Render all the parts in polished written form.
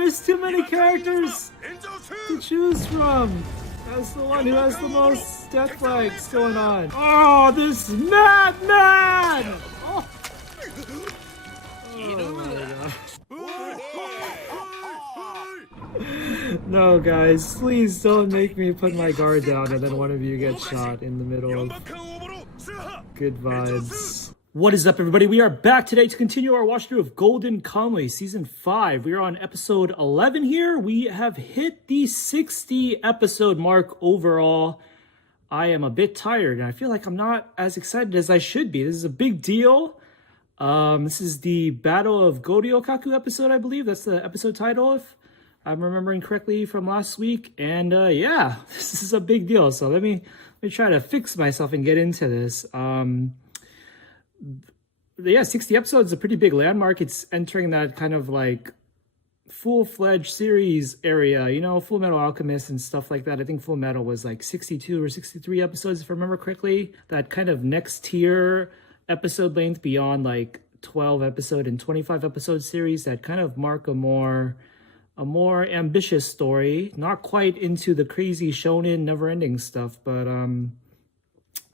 there's too many characters to choose from. That's the one who has the most death flags going on. Oh, this madman! Oh. Oh my God. No, guys, please don't make me put my guard down and then one of you gets shot in the middle of good vibes. What is up, everybody? We are back today to continue our watch through of Golden Kamuy Season 5. We are on episode 11 here. We have hit the 60 episode mark overall. I am a bit tired and I feel like I'm not as excited as I should be. This is a big deal. This is the Battle of Goryokaku episode, I believe. That's the episode title, if I'm remembering correctly from last week. And yeah, this is a big deal. So let me try to fix myself and get into this. Yeah, 60 episodes is a pretty big landmark. It's entering that kind of like full-fledged series area, you know, Full Metal Alchemist and stuff like that. I think Full Metal was like 62 or 63 episodes, if I remember correctly. That kind of next tier episode length beyond like 12 episode and 25 episode series that kind of mark a more ambitious story. Not quite into the crazy shonen never-ending stuff, but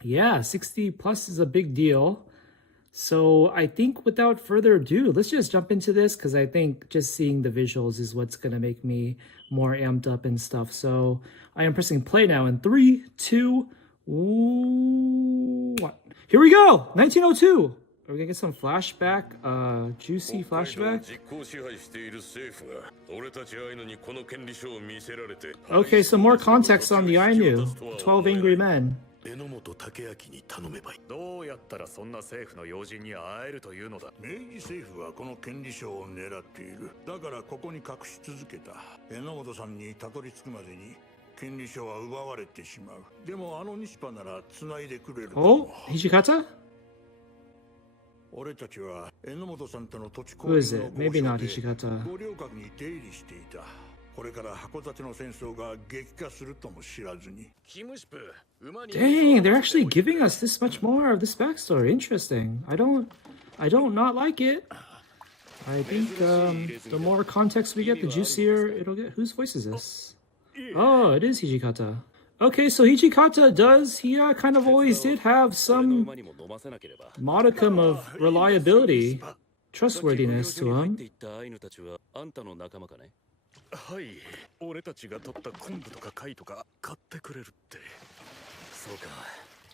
yeah, 60 plus is a big deal. So I think without further ado, let's just jump into this because I think just seeing the visuals is what's going to make me more amped up and stuff. So I am pressing play now in 3, 2, 1. Here we go! 1902! Are we going to get some flashback, juicy flashback? Okay, some more context on the Ainu. 12 Angry Men. 榎本武明に頼めばいい。どうやったらそんな政府の要人に会えるというのだ。明治政府はこの権利書を狙っている。だからここに隠し続けた。榎本さんにたどり着くまでに権利書は奪われてしまう。でもあの西パなら繋いでくれる。Oh, Hijikata? 俺たちは榎本さんとの土地 Who is it? Maybe not Hijikata. 五稜郭に出入りしていた。これから函館の戦争が激化するとも知らずに。Dang, they're actually giving us this much more of this backstory. Interesting. I don't not like it. I think the more context we get, the juicier it'll get. Whose voice is this? Oh, it is Hijikata. Okay, so Hijikata he kind of always did have some modicum of reliability, trustworthiness to him. はい、俺たちが取った昆布とか貝とか買ってくれるって。そうか、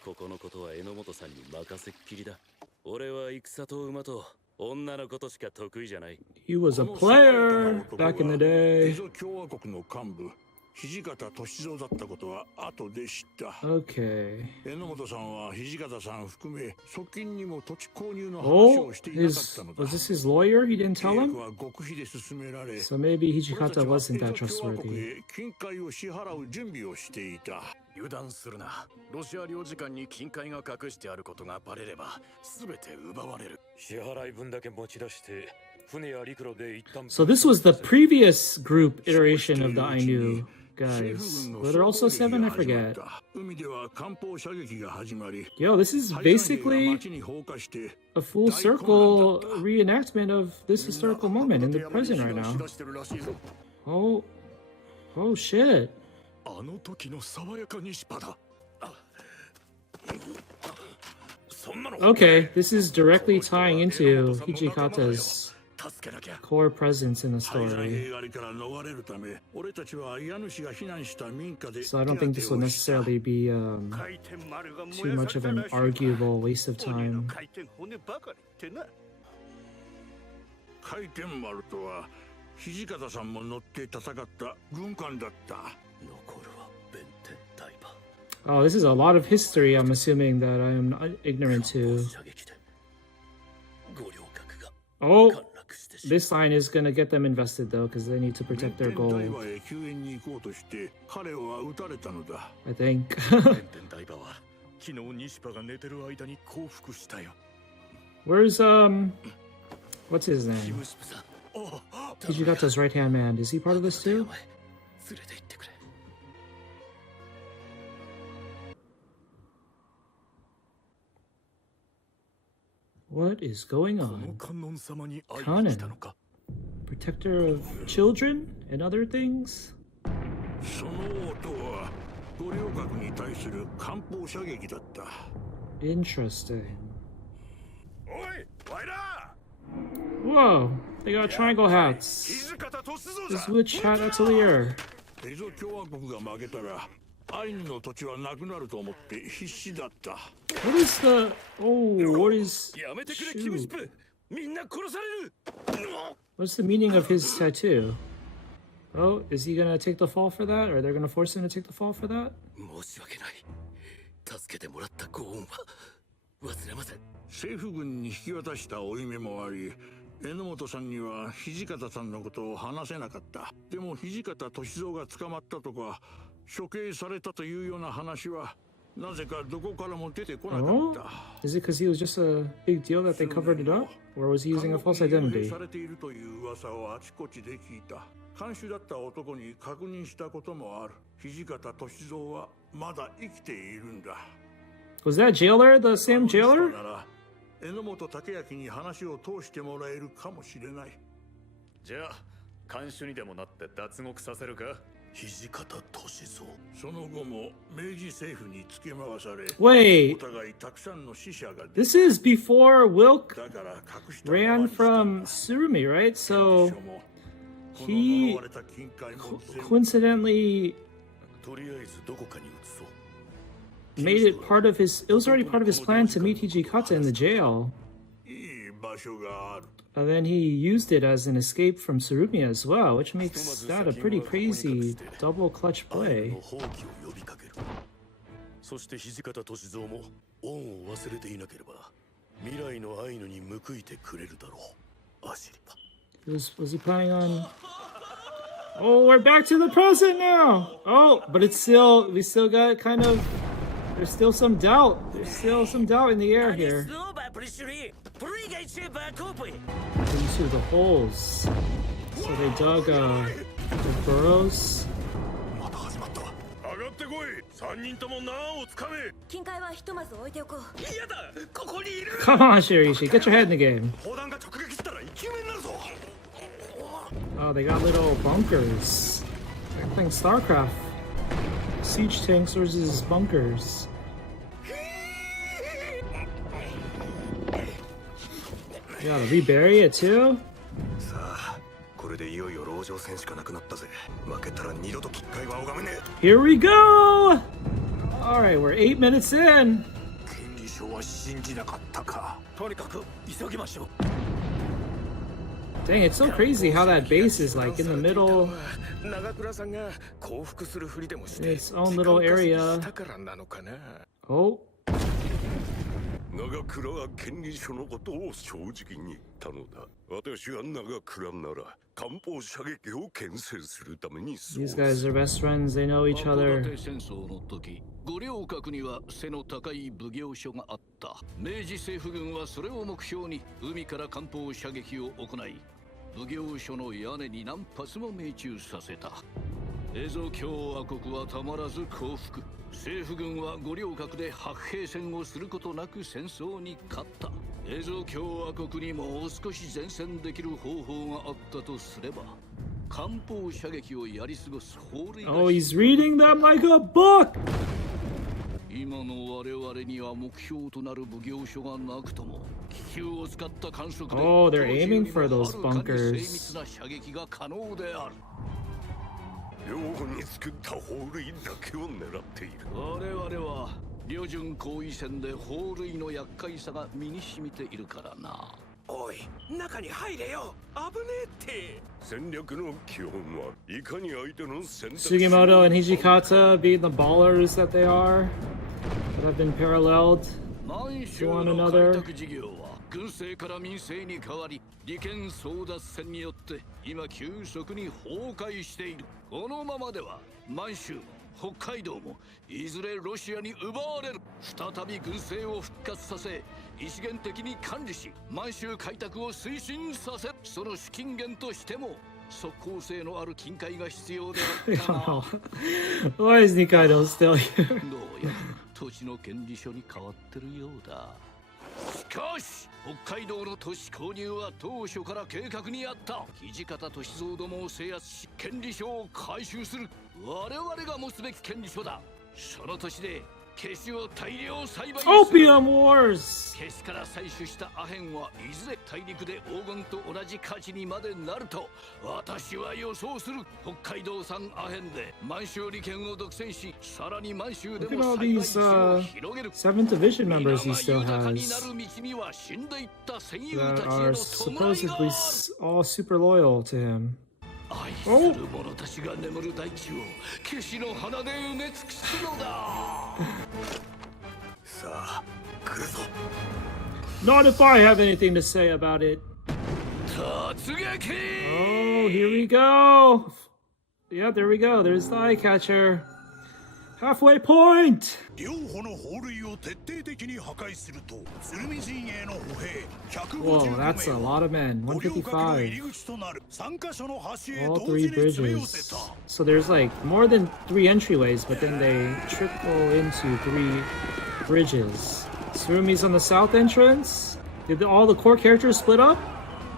ここのことは榎本さんに任せっきりだ。俺は戦と馬と女のことしか得意じゃない。He was a player back in the day. 共和国の幹部、土方歳三だったことは後で知った。Okay. 榎本さんは土方さん含め側近にも土地購入の話をしていなかったのだ。Was this his lawyer? He didn't tell him? は極秘で進められ、So maybe Hijikata wasn't that trustworthy. 金塊を支払う準備をしていた。油断するな。ロシア領事館に金塊が隠してあることがバレれば、すべて奪われる。支払い分だけ持ち出して、船や陸路で一旦。So this was the previous group iteration of the Ainu guys. Were there also 7? I forget. Yo, this is basically a full circle reenactment of this historical moment in the present right now. Oh shit. Okay, this is directly tying into Hijikata's core presence in the story. So I don't think this will necessarily be too much of an arguable waste of time. Oh, this is a lot of history, I'm assuming, that I am ignorant to. Oh! This line is gonna get them invested though, because they need to protect their gold. I think. Where's what's his name? Hijikata's right-hand man. Is he part of this too? What is going on? Kanen. Protector of children and other things? その音は五稜郭に対する艦砲射撃だった。 Interesting. おい、ワイラ Whoa, they got triangle ー hats. 土方歳三 This だ。 witch hat atelier. エゾ共和国が負けたらアイヌの土地はなくなると思って必死だった。 What is the... Oh, what is... やめてくれ、キムシ Shoot. ップ。みんな殺される。 What's the meaning of his tattoo? Oh, is he gonna take the fall for that? Or they're gonna force him to take the fall for that? 申し訳ない。助けてもらったご恩は忘れません。政府軍に引き渡した負い目もあり、榎本さんには土方さんのことを話せなかった。でも土方歳三が捕まったとか処刑されたというような話はなぜかどこからも出てこなかった。 Is it because he was just a big deal that they covered it up? Or was he using a false identity? されているという噂をあちこちで聞いた。看守だった男に確認したこともある。土方歳三はまだ生きているんだ。 Was that jailer the same jailer? なら榎本武明に話を通してもらえるかもしれない。じゃあ看守にでもなって脱獄させるか。土方歳三。その後も明治政府に付け回され、 Wait, お互いたくさんの死者が出 this is before Wilk だから隠したまま ran にした from Surumi, right? So この he 呪われた金塊も全部 coincidentally とりあえずどこかに移そう。 made it part of his... It was already part of his plan to meet Hijikata in the jail. いい場所がある。 And then he used it as an escape from Surumi as well, which makes that a pretty crazy double clutch 愛 play. の放棄を呼びかける。そして土方歳三も恩を忘れていなければ未来のアイヌに報いてくれるだろう。アシリパ。Was he planning on... Oh, we're back to the present now! Oh, but it's still... We still got kind of... There's still some doubt. There's still some doubt in the air here. Into the holes. So they dug the burrows. また始まった。上がってこい。三人とも縄をつかめ。金塊はひとまず置いておこう。嫌だ。ここにいる。 Come on, Shirishi, get your head in the game. 砲弾が直撃したらイケメンになるぞ。 Oh, they got little bunkers. They're playing StarCraft. Siege tanks versus bunkers. You gotta rebury it too? さあ、これでいよいよ籠城戦しかなくなったぜ。負けたら二度と金塊は拝めねえ。 Here we go! Alright, we're 8 minutes in. 権利書は信じなかったか。とにかく急ぎましょう。 Dang, it's so crazy how that base is like in the middle, 長倉さんが降伏するふりでもし in て its own little area. したからなのかな。 Oh, 長倉は権利書のことを正直に言ったのだ。私は長倉なら艦砲射撃を牽制するためにそう these guys are best friends. They know each other. 戦争の時、五稜郭には背の高い奉行所があった。明治政府軍はそれを目標に海から艦砲射撃を行い、奉行所の屋根に何発も命中させた。エゾ共和国はたまらず降伏。政府軍は五稜郭で白兵戦をすることなく戦争に勝った。エゾ共和国にもう少し前線できる方法があったとすれば、艦砲射撃をやり過ごす法令が Oh, he's reading them like a book! 今の我々には目標となる奉行所がなくとも気球を使った観測で Oh, they're aiming for those はるかに bunkers. 精密な射撃が可能である。両軍に作った砲類だけを狙っている。我々は旅順行為戦で砲類の厄介さが身に染みているからな。おい、中に入れよ。危ねえって。戦略の基本はいかに相手の選択肢 Sugimoto and Hijikata being the ballers that they are, that have been paralleled 満州 to one の another. 開拓事業は軍政から民政に変わり、利権争奪戦によって今急速に崩壊している。このままでは満州も北海道もいずれロシアに奪われる。再び軍政を復活させ、一元的に管理し、満州開拓を推進させ、その資金源としても即効性のある金塊が必要であ I った don't な。 know. Why is Nikaido still here? どうやら土地の権利書に変わってるようだ。かし北海道の都市購入は当初から計画にあった。土方歳三どもを制圧し権利書を回収する。我々が持つべき権利書だ。その年でケシを大量栽培する。 Opium Wars! ケシから採取したアヘンはいずれ大陸で黄金と同じ価値にまでなると私は予想する。北海道産アヘンで満州利権を独占し、さらに満州で Look at も all 栽培 these 地を広げる。 7th Division members he still 皆が豊かに has なる道には死んでいった戦友 that たちへ are の弔いがあ supposedly る。 all super loyal to him. 愛する者たちが眠る大地をケシの花で埋め尽くすのだ。さあ来るぞ。 Not if I have anything to say about it. 突撃。 Oh, here we go. Yeah, there we go. There's the eye catcher. Halfway point. 両歩の砲塁を徹底的に破壊すると鶴見陣営の歩兵 Whoa, that's a lot of men. 五稜郭の入り 155. 口となる3カ所の橋へ All 同 three 時に詰め寄せ bridges. た。 So there's like more than 3 entryways, but then they trickle into 3 bridges. Surumi's on the south entrance. Did all the core characters split up?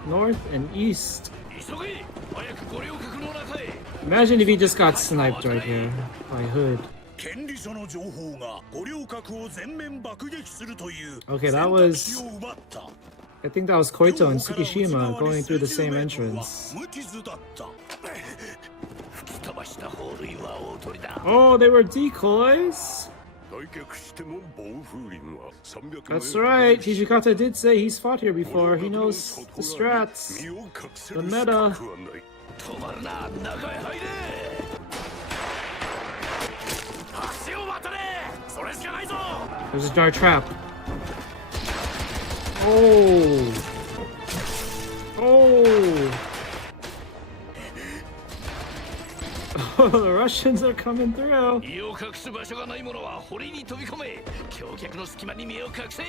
North and east. 急げ。早く五稜郭の中へ。 Imagine if he just got sniped right here by Hood. 権利書の情報が五稜郭を全面爆撃するという Okay, that 選 was- 択肢を奪った。 I think that was Koito and Tsukishima going through the same entrance. 無傷だった。吹き飛ばした砲塁は大鳥だ。 Oh, they were decoys? 退却しても暴風林は300 That's right. Hijikata did say he's fought here before. He knows the strats. 身を隠せ The る meta. 資格はない。止まるな。中へ入れ。橋を渡れ。それしかないぞ。 There's a dart trap. Oh. Oh. Oh, the Russians are coming through. 身を隠す場所がない者は堀に飛び込め。橋脚の隙間に身を隠せ。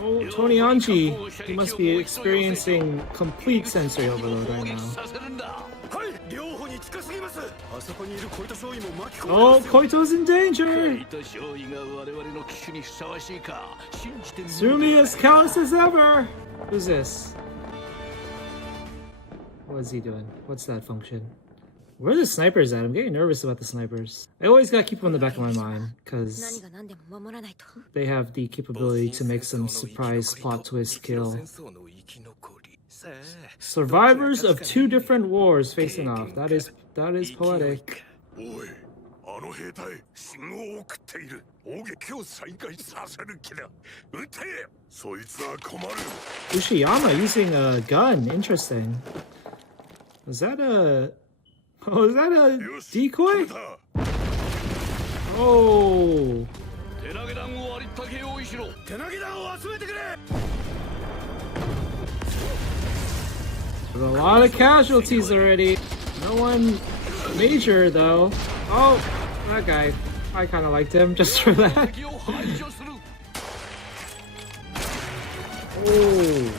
Oh, Tony Anji. He must be experiencing complete sensory overload 攻 right 撃 now. させるんだ。はい両歩に近すぎます。あそこにいる小糸少尉も巻き込まれ Oh, ますよ。 Koito's in danger. 糸少尉が我々の騎手にふさわしいか信じてみよう。 Surumi as callous as ever. Who's this? What is he doing? What's that function? Where are the snipers at? I'm getting nervous about the snipers. I always gotta keep them in the back of my mind 何 because が何でも守らないと。 they have the capability to make some surprise plot twist kill. Survivors of 2 different wars facing off. That is poetic. おい、あの兵隊信号を送っている。砲撃を再開させる気だ。撃て。そいつは困る。 Ushiyama using a gun. Interesting. Was that a... Oh, is that a よし、 decoy? 撃た。 Oh. 手投げ弾をありったけ用意しろ。手投げ弾を集めてくれ。 There's a lot of casualties already. No one major though. Oh, that guy. I kind of liked him just for that. 敵を排除する。 Oh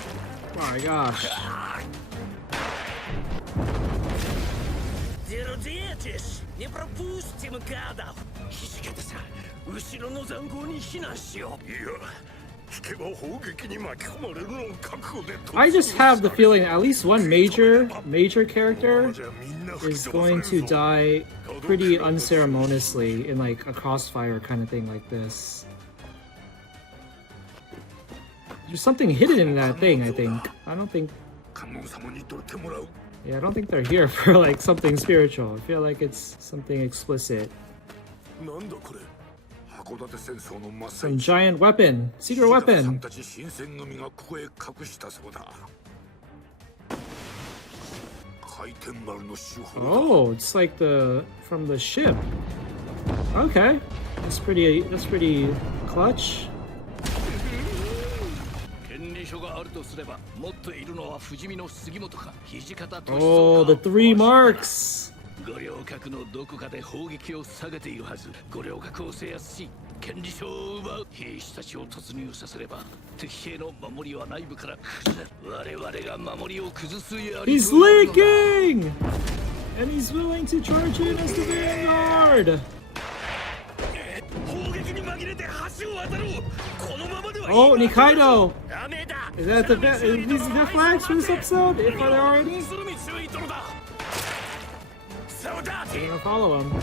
my gosh. Держитесь, не пропустим гадов. 土方さん、後ろの塹壕に避難しよう。いや、引けば砲撃に巻き込まれるのを覚悟で。 I just have the feeling at least one major character is going to die pretty unceremoniously in like a crossfire kind of thing like this. There's something hidden in that thing, I think. I don't think... 観音様に取ってもらう。 Yeah, I don't think they're here for like something spiritual. I feel like it's something explicit. なんだこれ。函館戦争の真っ Some 最中。 giant weapon. Secret 土方さん weapon. たち新選組がここへ隠したそうだ。回転丸の手法だ。 Oh, it's like the... from the ship. Okay. That's pretty clutch. 権利書があるとすれば、持っているのは不死身の杉本か土方歳 Oh, 三 the か。 3 marks. 五稜郭のどこかで砲撃を下げているはず。五稜郭を制圧し権利書を奪う。兵士たちを突入させれば敵兵の守りは内部から崩れる。我々が守りを崩すやり He's とりなのだ。 leaking! And he's willing to charge in as the vanguard. 砲撃に紛れて Oh, Nikaido! Is that the best? Is these the death flags for this episode? If are there already? I'm gonna follow him.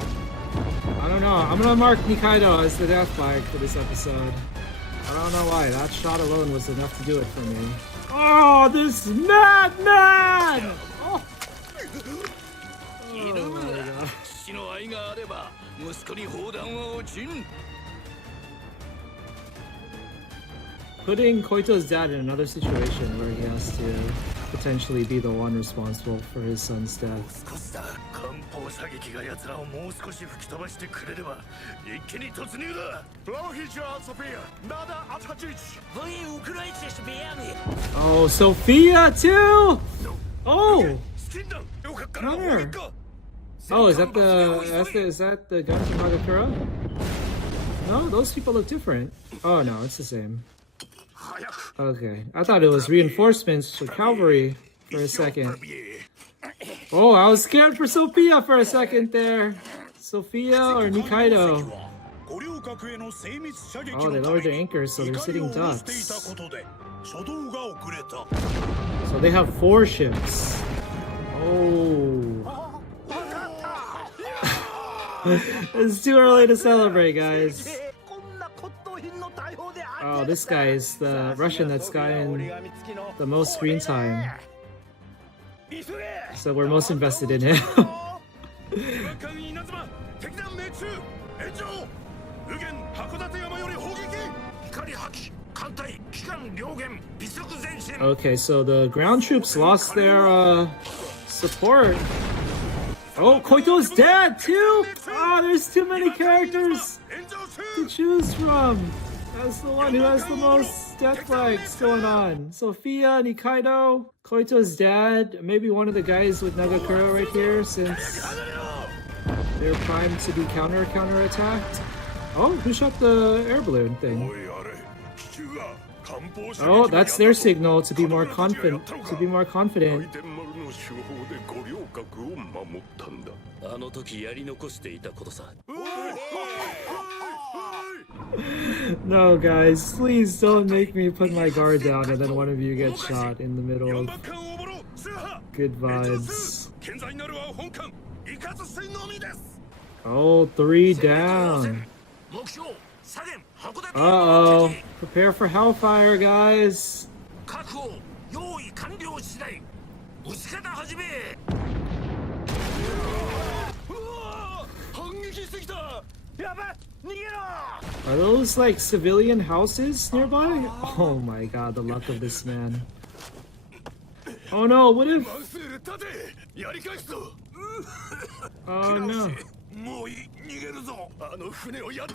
I don't know. I'm gonna mark Nikaido as the death flag for this episode. I don't know why. That shot alone was enough to do it for me. Oh, this madman! Oh. Oh my god. Putting Koito's dad in another situation where he has to potentially be the one responsible for his son's death. 艦砲射撃が奴らをもう少し吹き飛ばしてくれれば一気に突入だ Oh, Sophia too! Oh! Runner! Oh, is that the gun from Hagakura? No, those people look different. Oh no, it's the same. Okay, I thought it was reinforcements for cavalry for a second. Oh, I was scared for Sophia for a second there. Sophia or Nikaido? Oh, they lowered their anchors, so they're sitting ducks. So they have 4 ships. Oh. It's too early to celebrate, guys. Oh, this guy is the Russian that's gotten the most screen time. So we're most invested in him. Okay, so the ground troops lost their support. Oh, Koito's dead too! Oh, there's too many characters to choose from. That's the one who has the most death flags going on. Sophia, Nikaido, Koito's dad, maybe one of the guys with Nagakura right here since they're primed to be counter-attacked. Oh, who shot the air balloon thing? Oh, that's their signal to be more confident. No, guys, please don't make me put my guard down and then one of you gets shot in the middle of good vibes. Oh, 3 down. Uh-oh. Prepare for hellfire, guys. Are those like civilian houses nearby? Oh my god, the luck of this man. Oh no, what if... Oh no.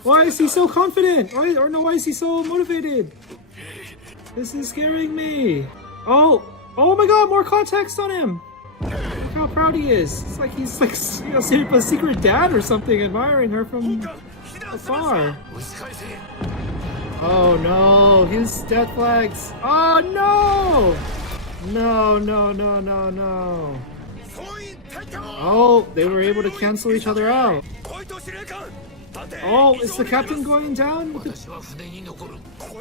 Why is he so confident? Why is he so motivated? This is scaring me. Oh my god, more context on him. Look how proud he is. It's like he's like, you know, a secret dad or something, admiring her from afar. Oh no, his death flags. Oh no! No. Oh, they were able to cancel each other out. Oh, is the captain going down?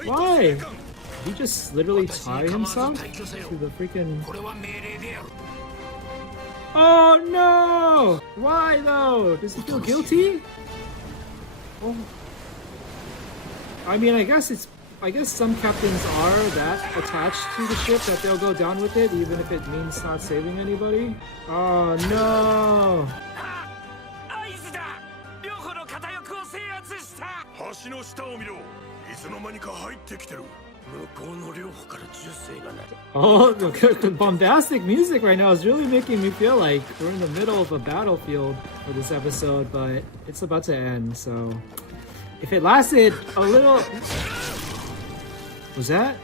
Why? Did he just literally tie himself to the freaking... Oh no! Why though? Does he feel guilty? Oh. I mean, I guess some captains are that attached to the ship that they'll go down with it, even if it means not saving anybody. Oh no! Oh, the bombastic music right now is really making me feel like we're in the middle of a battlefield for this episode, but it's about to end, so... If it lasted a little... Was that?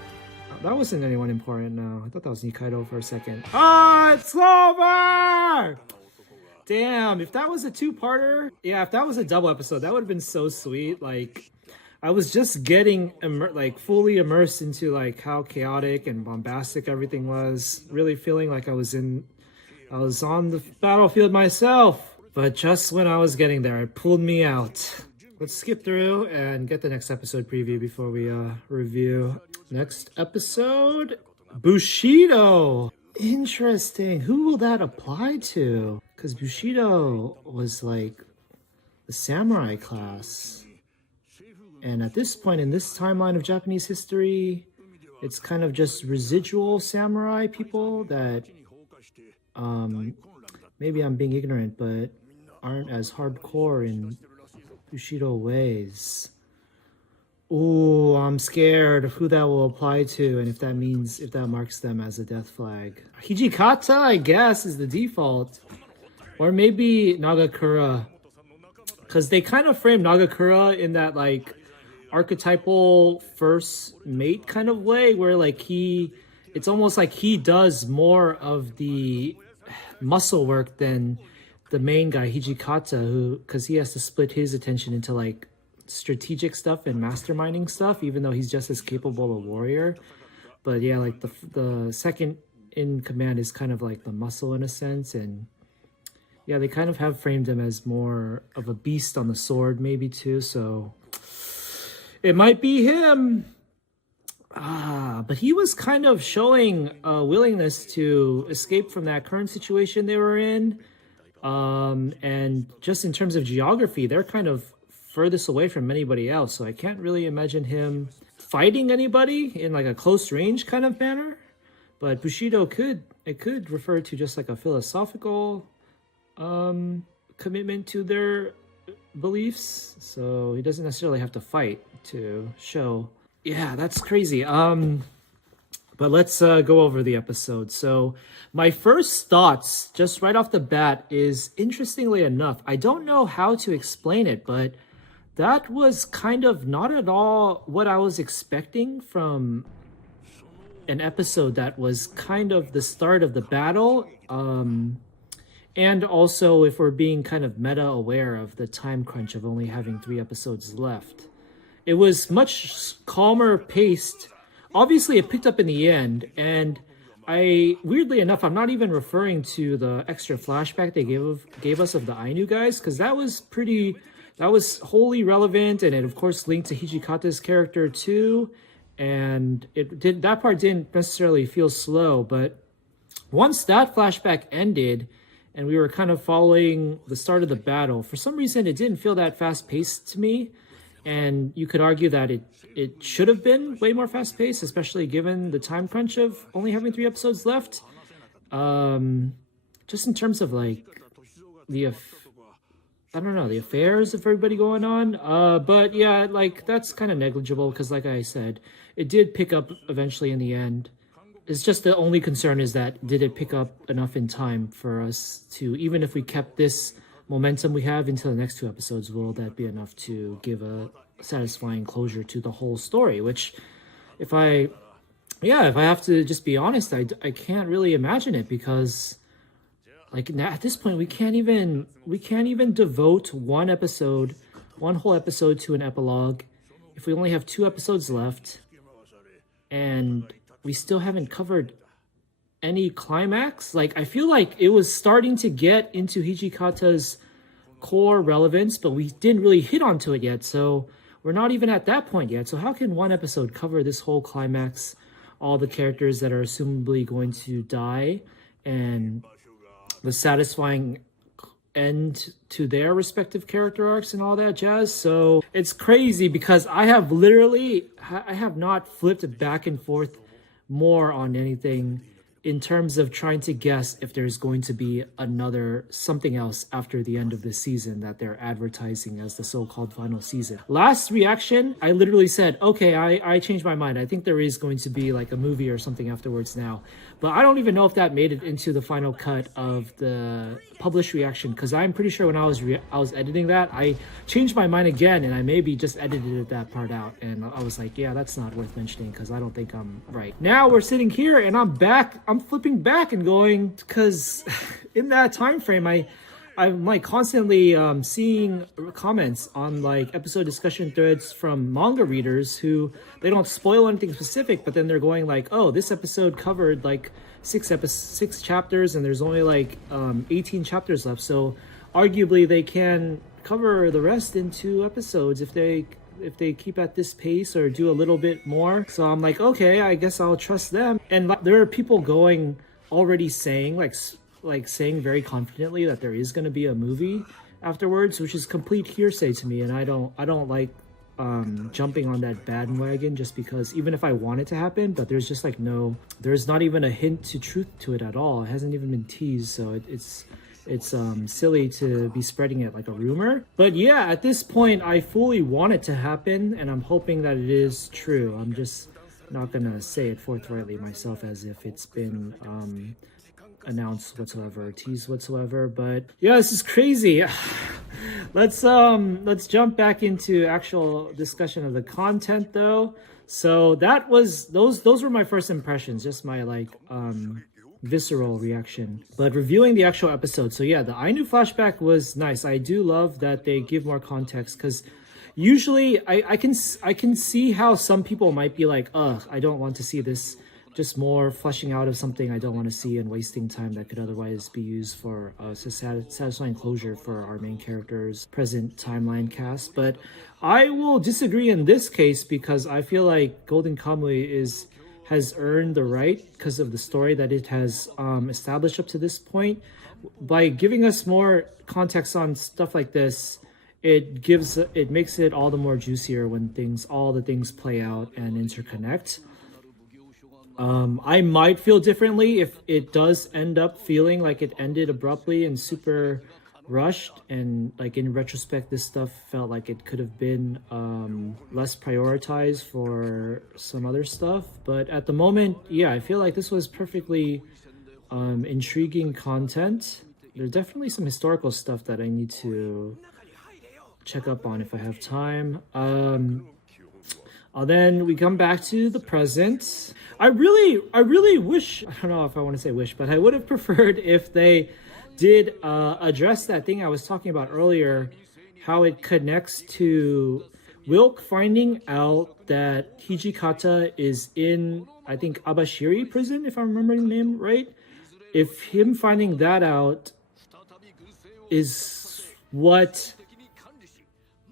That wasn't anyone important, no. I thought that was Nikaido for a second. Oh, it's over! Damn, if that was a 2-parter... Yeah, if that was a double episode, that would have been so sweet. Like, I was just getting fully immersed into like how chaotic and bombastic everything was. Really feeling like I was on the battlefield myself. But just when I was getting there, it pulled me out. let's skip through and get the next episode preview before we review. Next episode, Bushido. Interesting. Who will that apply to? Because Bushido was like the samurai class. And at this point in this timeline of Japanese history, it's kind of just residual samurai people that maybe I'm being ignorant, but aren't as hardcore in Bushido ways. Ooh, I'm scared of who that will apply to and if that marks them as a death flag. Hijikata, I guess, is the default. Or maybe Nagakura. Because they kind of frame Nagakura in that like archetypal first mate kind of way where like it's almost like he does more of the muscle work than the main guy Hijikata, because he has to split his attention into like strategic stuff and masterminding stuff, even though he's just as capable a warrior. But yeah, like the second in command is kind of like the muscle in a sense, and yeah, they kind of have framed him as more of a beast on the sword maybe too, so it might be him. But he was kind of showing a willingness to escape from that current situation they were in. And just in terms of geography, they're kind of furthest away from anybody else. So I can't really imagine him fighting anybody in like a close range kind of manner. But Bushido could refer to just like a philosophical commitment to their beliefs. So he doesn't necessarily have to fight to show. Yeah, that's crazy. But let's go over the episode. So my first thoughts, just right off the bat, is interestingly enough, I don't know how to explain it, but that was kind of not at all what I was expecting from an episode that was kind of the start of the battle. And also, if we're being kind of meta aware of the time crunch of only having 3 episodes left. It was much calmer paced. Obviously, it picked up in the end, and weirdly enough, I'm not even referring to the extra flashback they gave us of the Ainu guys, because that was wholly relevant, and it of course linked to Hijikata's character too, and that part didn't necessarily feel slow, but once that flashback ended, and we were kind of following the start of the battle, for some reason it didn't feel that fast-paced to me. And you could argue that it should have been way more fast-paced, especially given the time crunch of only having 3 episodes left. Just in terms of like the affairs of everybody going on. But yeah, like that's kind of negligible because, like I said, it did pick up eventually in the end. It's just the only concern is that did it pick up enough in time for us to, even if we kept this momentum we have into the next 2 episodes, will that be enough to give a satisfying closure to the whole story? Which, if I have to just be honest, I can't really imagine it, because like at this point we can't even devote one whole episode to an epilogue if we only have 2 episodes left, and we still haven't covered any climax. Like I feel like it was starting to get into Hijikata's core relevance, but we didn't really hit onto it yet, so we're not even at that point yet. So how can one episode cover this whole climax, all the characters that are assumably going to die, and the satisfying end to their respective character arcs and all that jazz? So it's crazy because I have not flipped back and forth more on anything in terms of trying to guess if there's going to be something else after the end of this season that they're advertising as the so-called final season. Last reaction, I literally said, okay, I changed my mind. I think there is going to be like a movie or something afterwards now. But I don't even know if that made it into the final cut of the published reaction, because I'm pretty sure when I was editing that, I changed my mind again, and I maybe just edited that part out, and I was like, yeah, that's not worth mentioning because I don't think I'm right. Now we're sitting here and I'm flipping back and going, because in that time frame I'm like constantly seeing comments on like episode discussion threads from manga readers who they don't spoil anything specific, but then they're going like, oh, this episode covered like 6 chapters and there's only like 18 chapters left, so arguably they can cover the rest in 2 episodes if they keep at this pace or do a little bit more. So I'm like, okay, I guess I'll trust them. And there are people already saying saying very confidently that there is going to be a movie afterwards, which is complete hearsay to me. And I don't like jumping on that bandwagon just because, even if I want it to happen, but there's just like there's not even a hint to truth to it at all. It hasn't even been teased, so it's silly to be spreading it like a rumor. But yeah, at this point, I fully want it to happen, and I'm hoping that it is true. I'm just not gonna say it forthrightly myself as if it's been announced whatsoever, teased whatsoever. But yeah, this is crazy. Let's jump back into actual discussion of the content though. So that was those were my first impressions, just my visceral reaction. But reviewing the actual episode, so yeah, the Ainu flashback was nice. I do love that they give more context, because usually I can see how some people might be like, ugh, I don't want to see this, just more fleshing out of something I don't want to see and wasting time that could otherwise be used for satisfying closure for our main character's present timeline cast. But I will disagree in this case, because I feel like Golden Kamuy has earned the right, because of the story that it has established up to this point. By giving us more context on stuff like this, it makes it all the more juicier when all the things play out and interconnect. I might feel differently if it does end up feeling like it ended abruptly and super rushed, and like in retrospect this stuff felt like it could have been less prioritized for some other stuff. But at the moment, yeah, I feel like this was perfectly intriguing content. There's definitely some historical stuff that I need to check up on if I have time. Then we come back to the present. I really wish, I don't know if I want to say wish, but I would have preferred if they did address that thing I was talking about earlier, how it connects to Wilk finding out that Hijikata is in, I think, Abashiri prison, if I'm remembering the name right. If him finding that out is what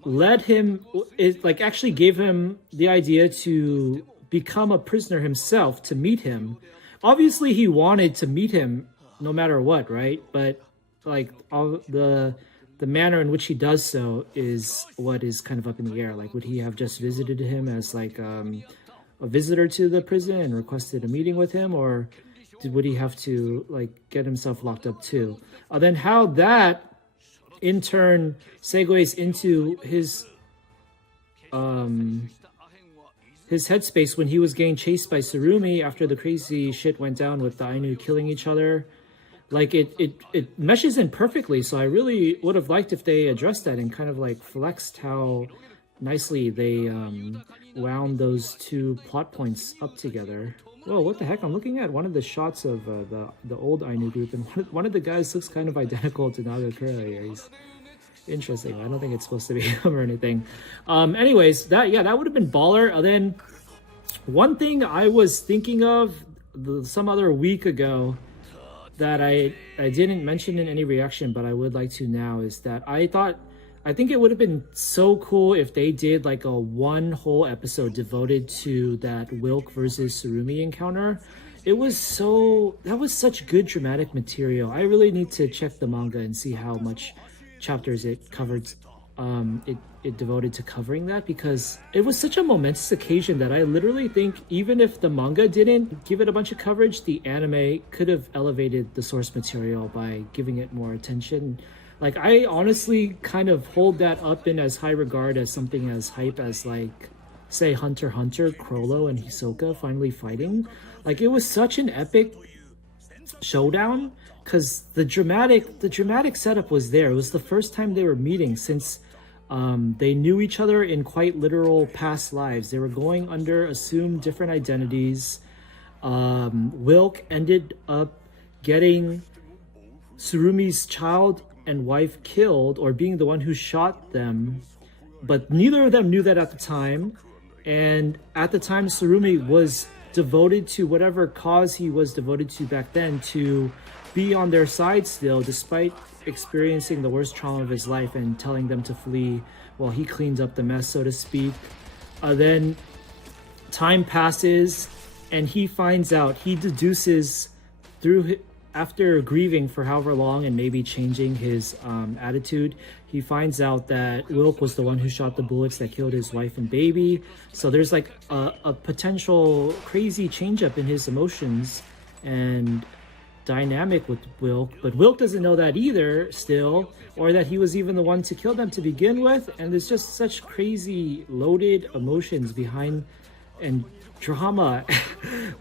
led him, it like actually gave him the idea to become a prisoner himself, to meet him. Obviously he wanted to meet him no matter what, right? But like all the manner in which he does so is what is kind of up in the air. Like, would he have just visited him as like a visitor to the prison and requested a meeting with him, or would he have to like get himself locked up too? Then how that in turn segues into his headspace when he was getting chased by Tsurumi after the crazy shit went down with the Ainu killing each other. Like it meshes in perfectly. So I really would have liked if they addressed that and kind of like flexed how nicely they wound those two plot points up together. Whoa, what the heck? I'm looking at one of the shots of the old Ainu group, and one of the guys looks kind of identical to Nagakura here. He's interesting. I don't think it's supposed to be him or anything. Anyways, that would have been baller. Then one thing I was thinking of some other week ago that I didn't mention in any reaction, but I would like to now, is that I think it would have been so cool if they did like a one whole episode devoted to that Wilk versus Tsurumi encounter. That was such good dramatic material. I really need to check the manga and see how much chapters it covered, it devoted to covering that, because it was such a momentous occasion that I literally think even if the manga didn't give it a bunch of coverage, the anime could have elevated the source material by giving it more attention. Like, I honestly kind of hold that up in as high regard as something as hype as, like, say, Hunter x Hunter, Chrollo and Hisoka finally fighting. Like, it was such an epic showdown, because the dramatic setup was there. It was the first time they were meeting since they knew each other in quite literal past lives. They were going under assumed different identities. Wilk ended up getting Tsurumi's child and wife killed, or being the one who shot them, but neither of them knew that at the time. And at the time, Tsurumi was devoted to whatever cause he was devoted to back then, to be on their side still, despite experiencing the worst trauma of his life and telling them to flee while he cleans up the mess, so to speak. Then time passes and he finds out, he deduces through, after grieving for however long and maybe changing his attitude, he finds out that Wilk was the one who shot the bullets that killed his wife and baby. So there's like a potential crazy change up in his emotions and dynamic with Wilk, but Wilk doesn't know that either still, or that he was even the one to kill them to begin with. And there's just such crazy loaded emotions behind and drama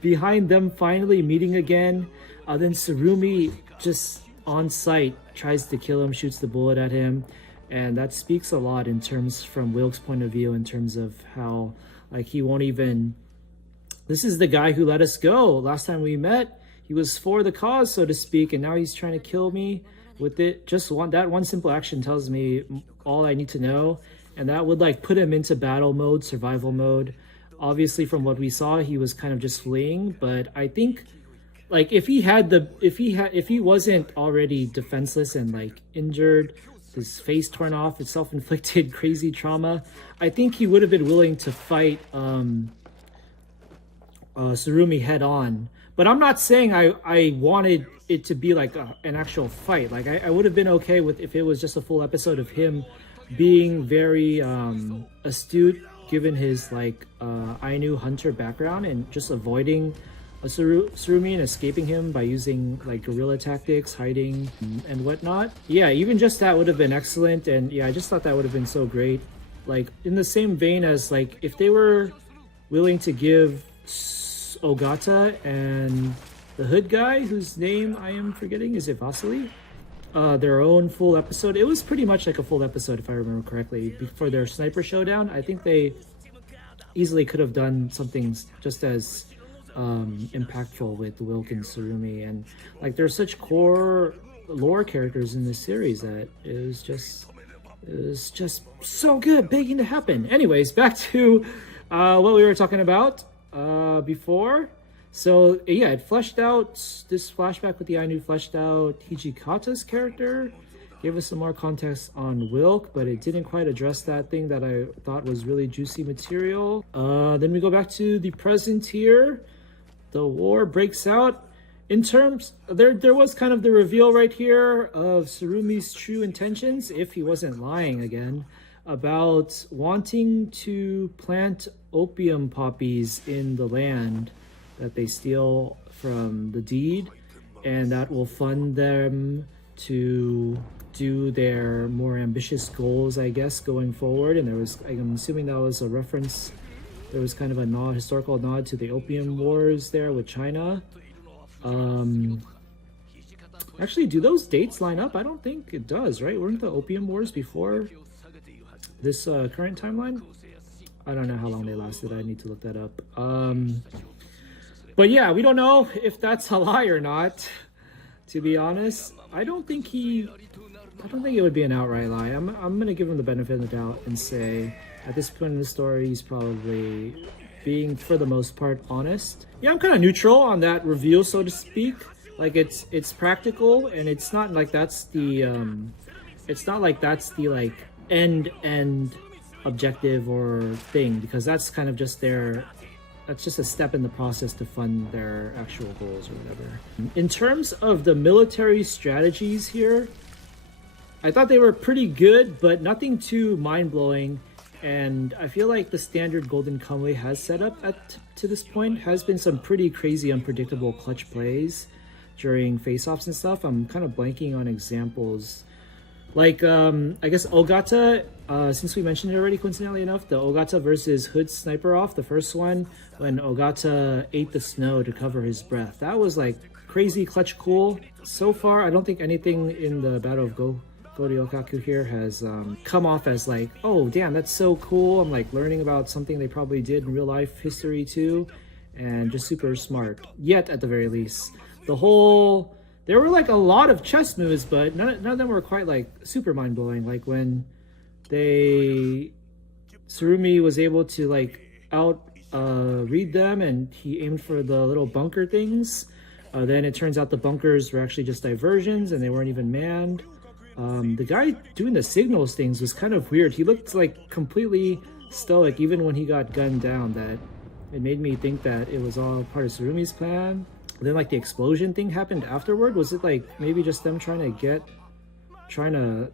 behind them finally meeting again. Then Tsurumi just on sight tries to kill him, shoots the bullet at him, and that speaks a lot in terms from Wilk's point of view, in terms of how like he won't even, this is the guy who let us go last time we met. He was for the cause, so to speak, and now he's trying to kill me with it. Just that one simple action tells me all I need to know, and that would like put him into battle mode, survival mode. Obviously, from what we saw, he was kind of just fleeing, but I think like if he wasn't already defenseless and like injured, his face torn off, his self-inflicted crazy trauma, I think he would have been willing to fight Tsurumi head on. But I'm not saying I wanted it to be like an actual fight. Like I would have been okay with if it was just a full episode of him being very astute, given his like Ainu hunter background, and just avoiding Tsurumi and escaping him by using like guerrilla tactics, hiding and whatnot. Yeah, even just that would have been excellent. And yeah, I just thought that would have been so great. Like in the same vein as like if they were willing to give Ogata and the hood guy, whose name I am forgetting, is it Vasily, their own full episode. It was pretty much like a full episode if I remember correctly for their sniper showdown. I think they easily could have done something just as impactful with Wilk and Tsurumi, and like they're such core lore characters in this series that it was just so good, begging to happen. Anyways, back to what we were talking about before. So yeah, it fleshed out, this flashback with the Ainu fleshed out Hijikata's character, gave us some more context on Wilk, but it didn't quite address that thing that I thought was really juicy material. Then we go back to the present here. The war breaks out. In terms, there was kind of the reveal right here of Tsurumi's true intentions, if he wasn't lying again, about wanting to plant opium poppies in the land that they steal from the deed, and that will fund them to do their more ambitious goals, I guess, going forward. And there was, I'm assuming that was a reference, there was kind of a historical nod to the opium wars there with China. Actually, do those dates line up? I don't think it does, right? Weren't the opium wars before this current timeline? I don't know how long they lasted. I need to look that up. But yeah, we don't know if that's a lie or not, to be honest. I don't think it would be an outright lie. I'm gonna give him the benefit of the doubt and say at this point in the story he's probably being, for the most part, honest. Yeah, I'm kind of neutral on that reveal, so to speak. Like it's practical, and it's not like that's the like end objective or thing, because that's kind of just that's just a step in the process to fund their actual goals or whatever. In terms of the military strategies here, I thought they were pretty good, but nothing too mind-blowing. And I feel like the standard Golden Kamuy has set up to this point has been some pretty crazy, unpredictable clutch plays during face-offs and stuff. I'm kind of blanking on examples. Like, I guess Ogata, since we mentioned it already, coincidentally enough, the Ogata versus Hood sniper off, the first one, when Ogata ate the snow to cover his breath. That was like crazy clutch cool. So far, I don't think anything in the Battle of Goryokaku here has come off as like, oh damn, that's so cool. I'm like learning about something they probably did in real life history too, and just super smart. Yet, at the very least, there were like a lot of chess moves, but none of them were quite like super mind-blowing. Like when Tsurumi was able to like read them, and he aimed for the little bunker things. Then it turns out the bunkers were actually just diversions and they weren't even manned. The guy doing the signals things was kind of weird. He looked like completely stoic even when he got gunned down. That it made me think that it was all part of Tsurumi's plan. Then like the explosion thing happened afterward. Was it like maybe just them trying to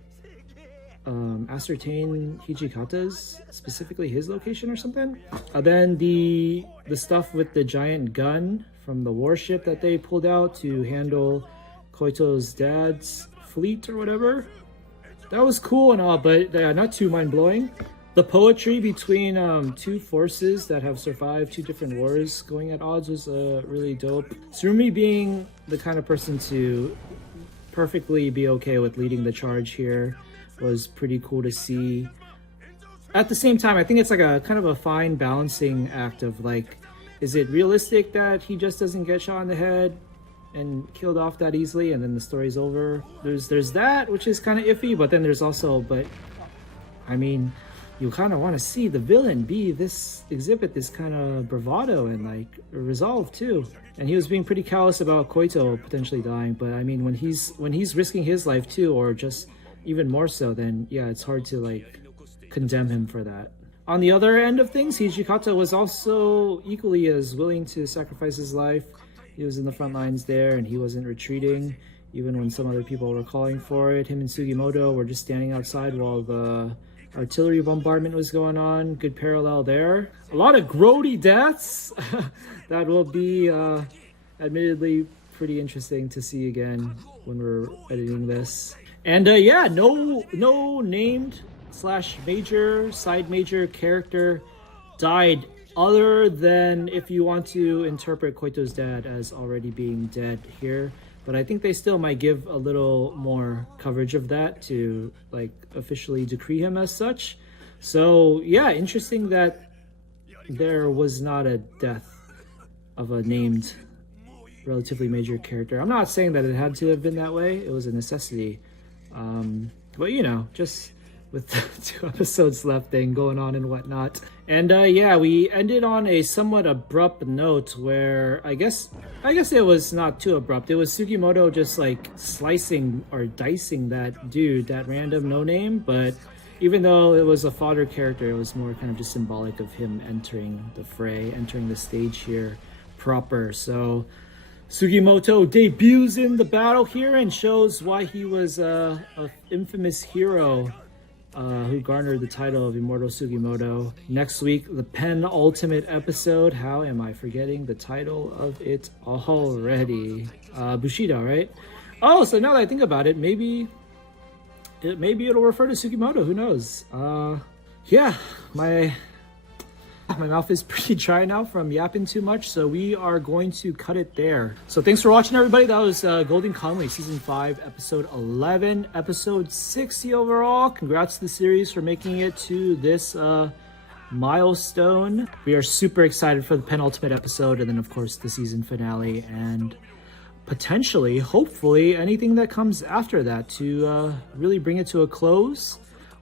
ascertain Hijikata's, specifically his location or something? Then the stuff with the giant gun from the warship that they pulled out to handle Koito's dad's fleet or whatever. That was cool and all, but not too mind-blowing. The poetry between two forces that have survived two different wars going at odds was really dope. Tsurumi being the kind of person to perfectly be okay with leading the charge here was pretty cool to see. At the same time, I think it's like a kind of a fine balancing act of like, is it realistic that he just doesn't get shot in the head and killed off that easily and then the story's over? There's that, which is kind of iffy, but then there's also, I mean, you kind of want to see the villain exhibit this kind of bravado and like resolve too. And he was being pretty callous about Koito potentially dying, but I mean, when he's risking his life too, or just even more so, then yeah, it's hard to like condemn him for that. On the other end of things, Hijikata was also equally as willing to sacrifice his life. He was in the front lines there and he wasn't retreating, even when some other people were calling for it. Him and Sugimoto were just standing outside while the artillery bombardment was going on. Good parallel there. A lot of grody deaths. That will be admittedly pretty interesting to see again when we're editing this. And yeah, no named / major, side major character died, other than if you want to interpret Koito's dad as already being dead here. But I think they still might give a little more coverage of that to like officially decree him as such. So yeah, interesting that there was not a death of a named relatively major character. I'm not saying that it had to have been that way. It was a necessity. But you know, just with the 2 episodes left thing going on and whatnot. And yeah, we ended on a somewhat abrupt note where I guess it was not too abrupt. It was Sugimoto just like slicing or dicing that dude, that random no name. But even though it was a fodder character, it was more kind of just symbolic of him entering the fray, entering the stage here proper. So Sugimoto debuts in the battle here and shows why he was an infamous hero who garnered the title of Immortal Sugimoto. Next week, the penultimate episode. How am I forgetting the title of it already? Bushido, right? Oh, so now that I think about it, maybe it'll refer to Sugimoto. Who knows? Yeah, my mouth is pretty dry now from yapping too much, so we are going to cut it there. So thanks for watching, everybody. That was Golden Kamuy Season 5, Episode 11, Episode 60 overall. Congrats to the series for making it to this milestone. We are super excited for the penultimate episode, and then of course the season finale, and potentially, hopefully, anything that comes after that to really bring it to a close.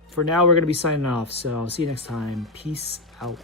For now, we're going to be signing off, so I'll see you next time. Peace out.